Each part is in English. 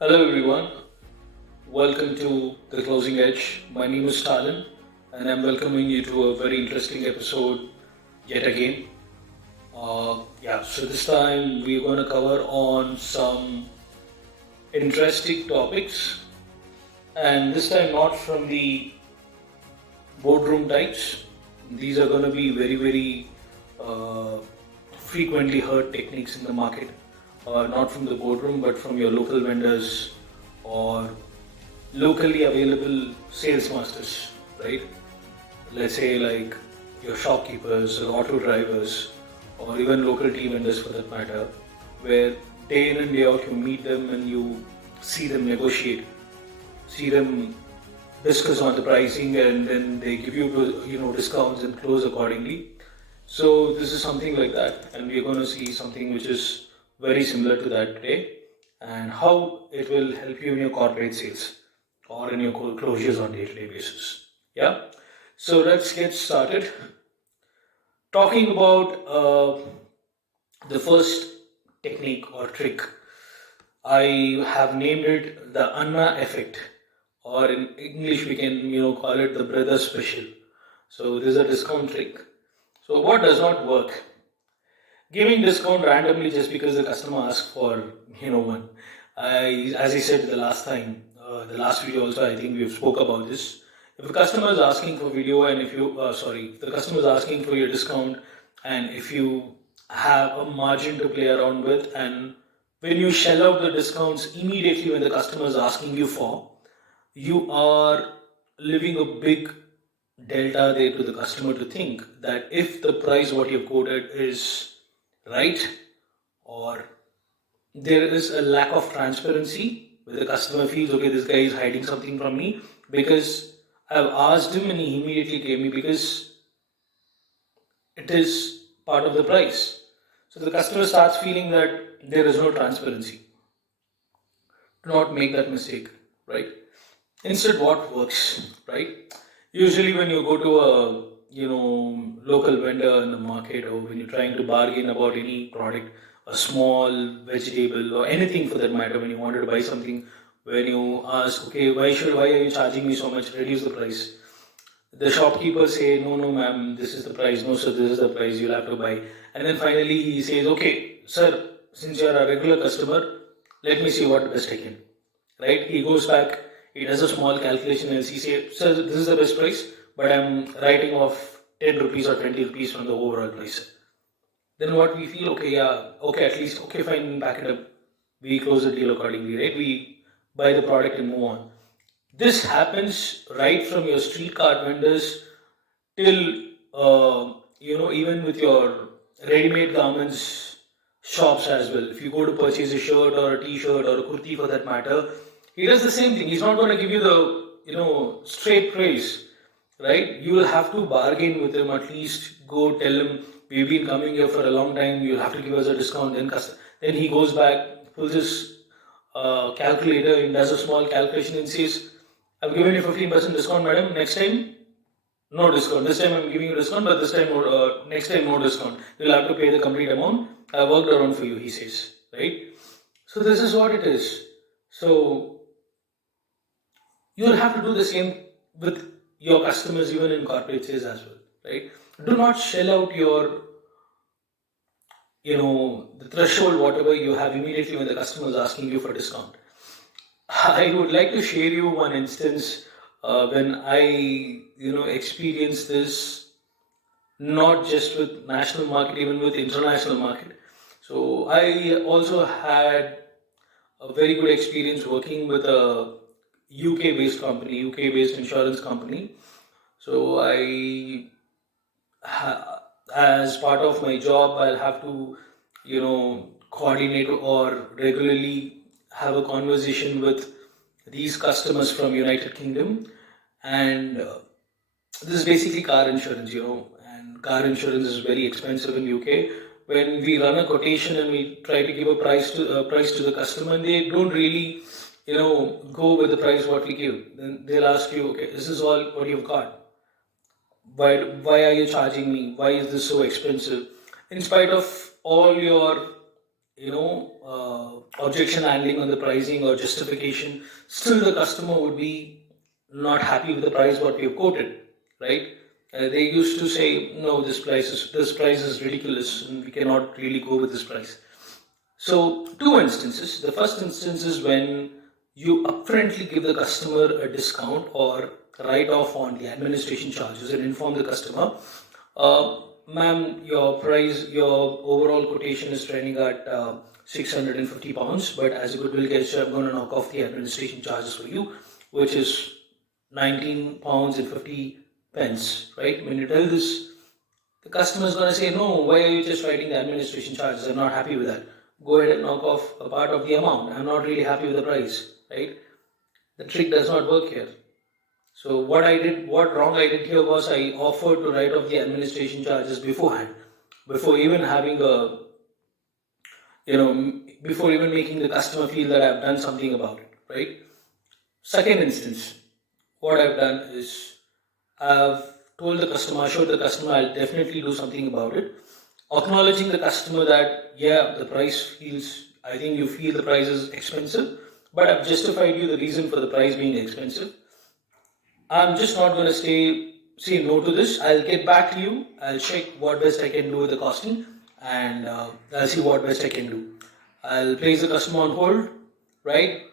Hello everyone, welcome to The Closing Edge. My name is Stalin and I'm welcoming you to a very interesting episode yet again. So this time we're going to cover on some interesting topics, and this time not from the boardroom types. These are going to be very uh, frequently heard techniques in the market, not from the boardroom but from your local vendors or locally available sales masters, right? Let's say like your shopkeepers or auto drivers or even local tea vendors for that matter, where day in and day out you meet them and you see them negotiate, see them discuss on the pricing, and then they give you discounts and close accordingly. So this is something like that, and we're going to see something which is very similar to that today, and how it will help you in your corporate sales or in your closures on day-to-day basis. Yeah. So let's get started. Talking about the first technique or trick, I have named it the Anna effect, or in English we can call it the brother special. So this is a discount trick. So what does not work? Giving discount randomly just because the customer asks for one. As I said the last time, the last video also, I think we spoke about this. If a customer is asking for video, and if the customer is asking for your discount, and if you have a margin to play around with, and when you shell out the discounts immediately when the customer is asking you for, you are leaving a big delta there to the customer to think that if the price what you've quoted is right, or there is a lack of transparency where the customer feels, okay, this guy is hiding something from me because I've asked him and he immediately gave me because it is part of the price. So the customer starts feeling that there is no transparency. Do not make that mistake, right? Instead, what works, right? Usually, when you go to a local vendor in the market, or when you're trying to bargain about any product, a small vegetable or anything for that matter, when you wanted to buy something, when you ask, okay, why are you charging me so much? Reduce the price. The shopkeeper say, no, ma'am, this is the price. No, sir, this is the price. You'll have to buy. And then finally, he says, okay, sir, since you're a regular customer, let me see what best I can. Right? He goes back, he does a small calculation, and he says, sir, this is the best price, but I'm writing off 10 rupees or 20 rupees from the overall price. Then what we feel, okay, yeah, okay, at least, okay, fine, back it up. We close the deal accordingly, right? We buy the product and move on. This happens right from your street cart vendors till, even with your ready-made garments shops as well. If you go to purchase a shirt or a t-shirt or a kurti for that matter, he does the same thing. He's not going to give you the, straight price, right? You will have to bargain with him, at least go tell him, we've been coming here for a long time, you'll have to give us a discount. Then he goes back, pulls his calculator and does a small calculation and says, I've given you 15% discount, madam. Next time, no discount. This time I'm giving you discount, but this time, next time, no discount. You'll have to pay the complete amount. I worked around for you, he says, right? So this is what it is. So you'll have to do the same with your customers, even in corporate sales as well, right? Do not shell out your, the threshold, whatever you have immediately when the customer is asking you for discount. I would like to share you one instance when I, experienced this, not just with national market, even with international market. So I also had a very good experience working with a UK-based company, UK-based insurance company. So as part of my job, I'll have to, coordinate or regularly have a conversation with these customers from United Kingdom, and this is basically car insurance, and car insurance is very expensive in UK. When we run a quotation and we try to give a price to the customer, and they don't really, go with the price what we give, then they'll ask you, okay, this is all what you've got. Why are you charging me? Why is this so expensive? In spite of all your objection handling on the pricing or justification, still the customer would be not happy with the price what we have quoted, right? They used to say, no, this price is ridiculous, and we cannot really go with this price. So, two instances. The first instance is when you upfrontly give the customer a discount or write off on the administration charges and inform the customer, ma'am, your overall quotation is trending at £650, but as a goodwill gesture, I'm going to knock off the administration charges for you, which is £19.50, right? When you tell this, the customer is going to say, no, why are you just writing the administration charges? I'm not happy with that. Go ahead and knock off a part of the amount. I'm not really happy with the price, right? The trick does not work here. So what wrong I did here was I offered to write off the administration charges beforehand, before even having before even making the customer feel that I've done something about it, right? Second instance, what I've done is I've assured the customer I'll definitely do something about it, acknowledging the customer that, yeah, I think you feel the price is expensive, but I've justified you the reason for the price being expensive. I'm just not going to say no to this. I'll get back to you. I'll check what best I can do with the costing, and I'll see what best I can do. I'll place the customer on hold, right?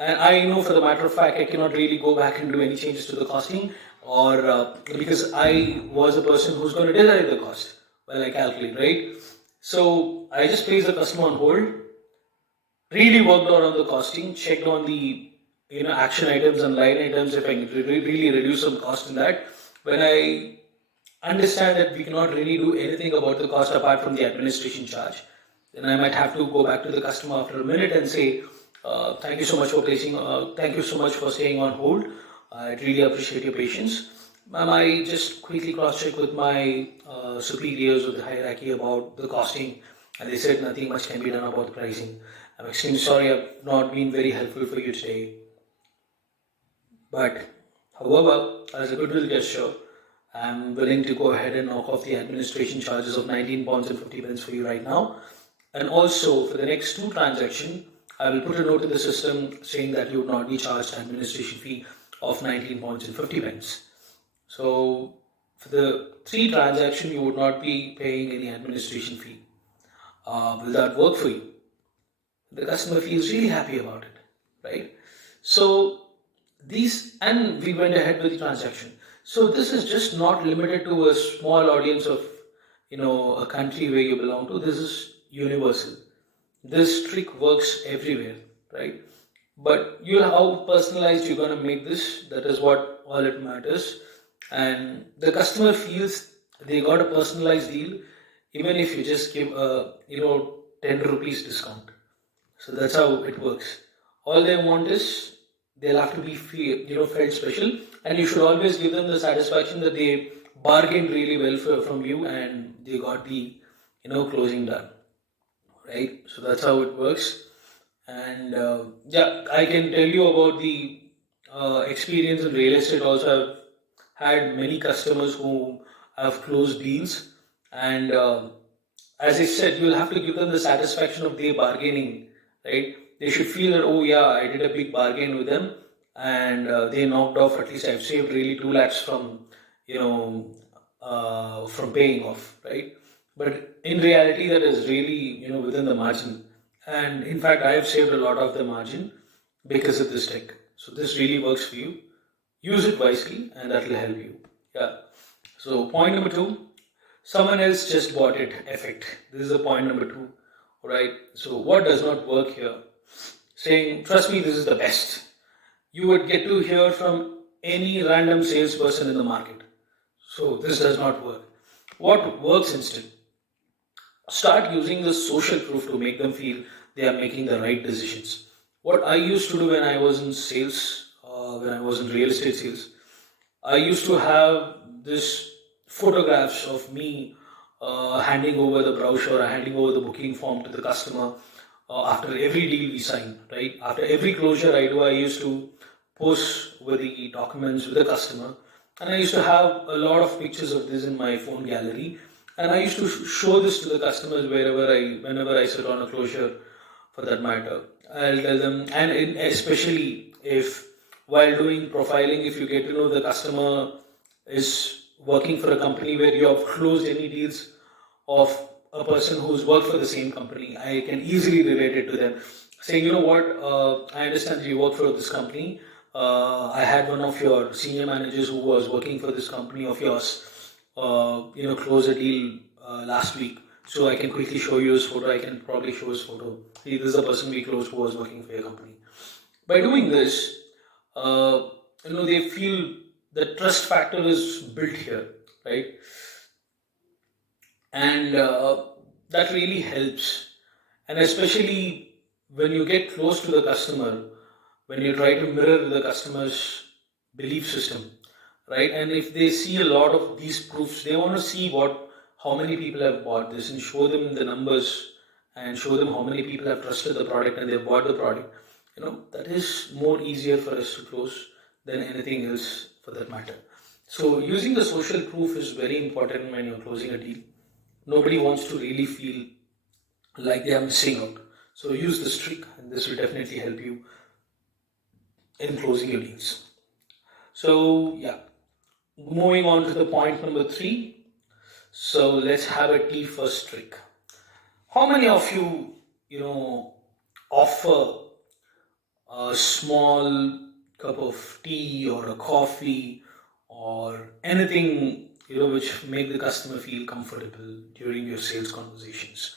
And I know for the matter of fact, I cannot really go back and do any changes to the costing, or because I was a person who's going to decide the cost while I calculate, right? So I just placed the customer on hold, really worked on the costing, checked on the action items and line items if I can really reduce some cost in that. When I understand that we cannot really do anything about the cost apart from the administration charge, then I might have to go back to the customer after a minute and say, thank you so much for staying on hold. I really appreciate your patience. Ma'am, I just quickly cross-checked with my superiors with the hierarchy about the costing, and they said nothing much can be done about the pricing. I'm extremely sorry I've not been very helpful for you today. But, however, as a goodwill gesture, I'm willing to go ahead and knock off the administration charges of £19.50 for you right now. And also, for the next two transactions, I will put a note in the system saying that you would not be charged an administration fee of £19.50. So, for the three transactions, you would not be paying any administration fee. Will that work for you? The customer feels really happy about it, right? So, and we went ahead with the transaction. So this is just not limited to a small audience of, a country where you belong to. This is universal. This trick works everywhere, right? But how personalized you're going to make this, that is what all it matters. And the customer feels they got a personalized deal, even if you just give a, 10 rupees discount. So that's how it works. All they want is they'll have to be felt special, and you should always give them the satisfaction that they bargained really well from you and they got the closing done, right? So that's how it works. And I can tell you about the experience in real estate also. I've had many customers who have closed deals, and as I said, you'll have to give them the satisfaction of their bargaining, right? They should feel that, oh yeah, I did a big bargain with them, and they knocked off, at least I've saved really 2 lakhs from paying off, right? But in reality, that is really within the margin, and in fact, I have saved a lot of the margin because of this tech. So this really works for you. Use it wisely, and that will help you. Yeah. So point number 2, someone else just bought it effect. This is the point number 2. Right? So what does not work here? Saying, trust me, this is the best. You would get to hear from any random salesperson in the market. So this does not work. What works instead? Start using the social proof to make them feel they are making the right decisions. What I used to do when I was in sales, when I was in real estate sales, I used to have this photographs of me handing over the brochure or handing over the booking form to the customer after every deal we sign, right? After every closure I used to post with the documents with the customer, and I used to have a lot of pictures of this in my phone gallery, And I used to show this to the customers whenever I sit on a closure, for that matter. I'll tell them, and especially if while doing profiling, if you get to know the customer is working for a company where you have closed any deals of a person who's worked for the same company, I can easily relate it to them. Saying, you know what, I understand that you work for this company. I had one of your senior managers who was working for this company of yours, close a deal last week. So I can quickly show you his photo. I can probably show his photo. See, this is the person we closed who was working for your company. By doing this, they feel the trust factor is built here, right? And that really helps. And especially when you get close to the customer, when you try to mirror the customer's belief system, right? And if they see a lot of these proofs, they want to see how many people have bought this, and show them the numbers and show them how many people have trusted the product and they've bought the product. That is more easier for us to close than anything else for that matter. So using the social proof is very important when you're closing a deal. Nobody wants to really feel like they are missing out. So use this trick, and this will definitely help you in closing your deals. So yeah, moving on to the point number 3. So let's have a tea first trick. How many of you, offer a small cup of tea or a coffee or anything, which make the customer feel comfortable during your sales conversations?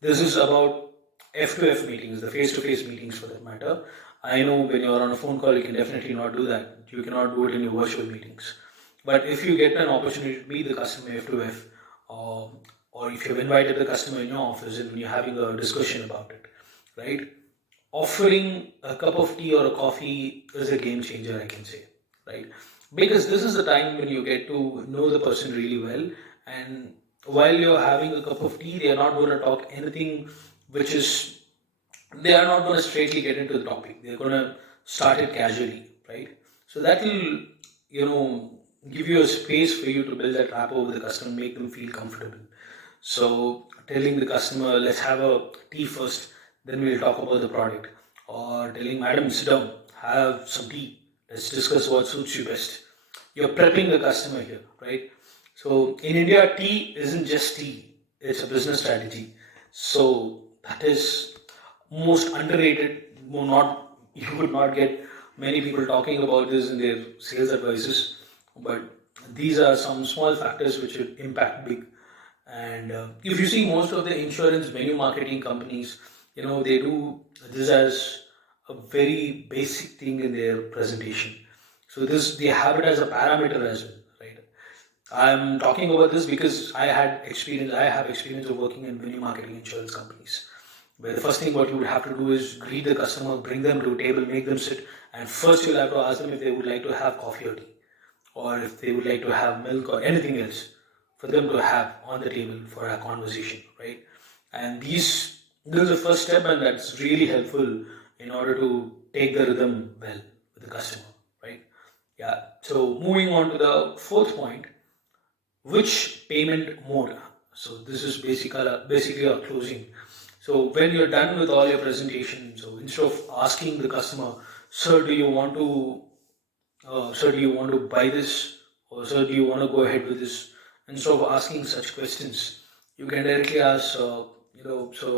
This is about F2F meetings, the face-to-face meetings for that matter. I know when you're on a phone call, you can definitely not do that. You cannot do it in your virtual meetings. But if you get an opportunity to meet the customer F2F, or if you've invited the customer in your office and you're having a discussion about it, right? Offering a cup of tea or a coffee is a game changer, I can say, right? Because this is the time when you get to know the person really well, and while you're having a cup of tea, they are not going to talk anything they are not going to straightly get into the topic. They're going to start it casually, right? So that will, give you a space for you to build that rapport with the customer, make them feel comfortable. So telling the customer, let's have a tea first, then we'll talk about the product. Or telling, madam, sit down, have some tea, let's discuss what suits you best. You're prepping the customer here, right? So in India, tea isn't just tea, it's a business strategy. So that is most underrated. You would not get many people talking about this in their sales advices, but these are some small factors which will impact big. And if you see most of the insurance menu marketing companies, they do this as a very basic thing in their presentation. So they have it as a parameter as well, right? I'm talking about this because I have experience of working in many marketing insurance companies, where the first thing what you would have to do is greet the customer, bring them to a table, make them sit, and first you'll have to ask them if they would like to have coffee or tea, or if they would like to have milk or anything else for them to have on the table for a conversation, right? And this is the first step, and that's really helpful in order to take the rhythm well with the customer, right? Yeah. So moving on to the fourth point, which payment mode? So this is basically a closing. So when you're done with all your presentation, so instead of asking the customer, sir, do you want to buy this, or sir, do you want to go ahead with this? Instead of asking such questions, you can directly ask, so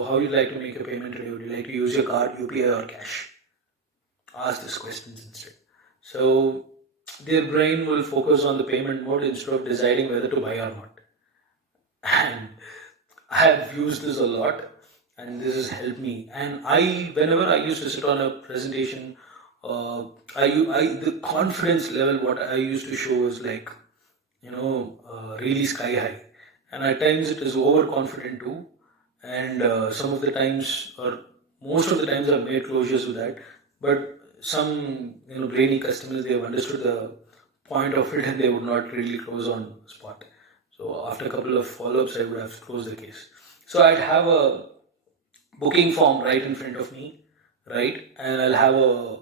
how you like to make your payment today? Would you like to use your card, UPI, or cash? Ask these questions instead. So their brain will focus on the payment mode instead of deciding whether to buy or not. And I have used this a lot, and this has helped me. And whenever I used to sit on a presentation, the confidence level what I used to show is like, really sky high. And at times it is overconfident too. And some of the times, or most of the times, I've made closures with that. But some, brainy customers, they have understood the point of it and they would not really close on the spot. So after a couple of follow-ups, I would have closed the case. So I'd have a booking form right in front of me, right? And I'll have a,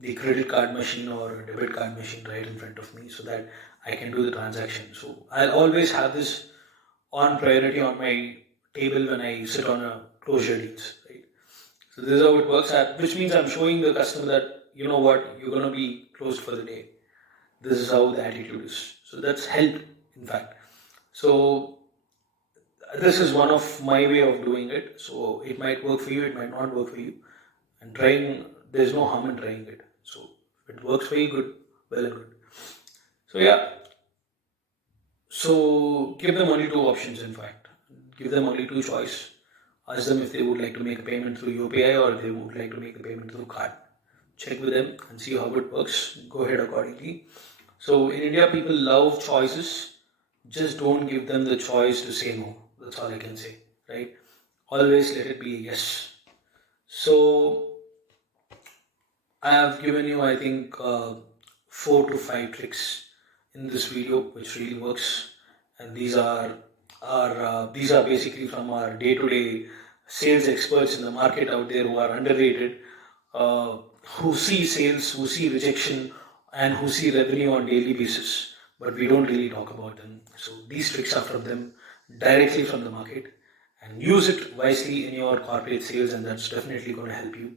the credit card machine or debit card machine right in front of me so that I can do the transaction. So I'll always have this on priority on my table when I sit on a closure deals, right? So this is how it works, which means I'm showing the customer that, you know what, you're going to be closed for the day. This is how the attitude is. So that's helped, in fact. So this is one of my way of doing it. So it might work for you, it might not work for you. And trying, there's no harm in trying it. So if it works for you, good, well and good. So yeah, so give them only two options, in fact. Give them only two choice. Ask them if they would like to make a payment through UPI or if they would like to make a payment through card. Check with them and see how it works. Go ahead accordingly. So in India, people love choices. Just don't give them the choice to say no. That's all I can say, right? Always let it be a yes. So I have given you, I think, 4 to 5 tricks in this video, which really works. And these are basically from our day-to-day sales experts in the market out there who are underrated, who see sales, who see rejection, and who see revenue on daily basis. But we don't really talk about them. So these tricks are from them, directly from the market, and use it wisely in your corporate sales, and that's definitely going to help you.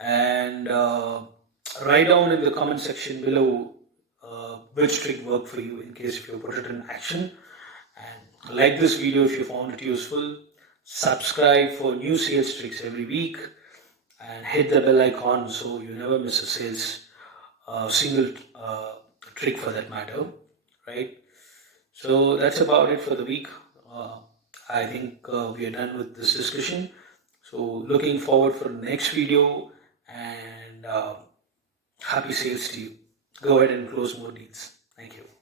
And write down in the comment section below which trick worked for you in case if you put it in action. And like this video if you found it useful. Subscribe for new sales tricks every week, and hit the bell icon so you never miss a sales single trick for that matter, right? So that's about it for the week. I think we are done with this discussion. So looking forward for the next video, and happy sales to you. Go ahead and close more deals. Thank you.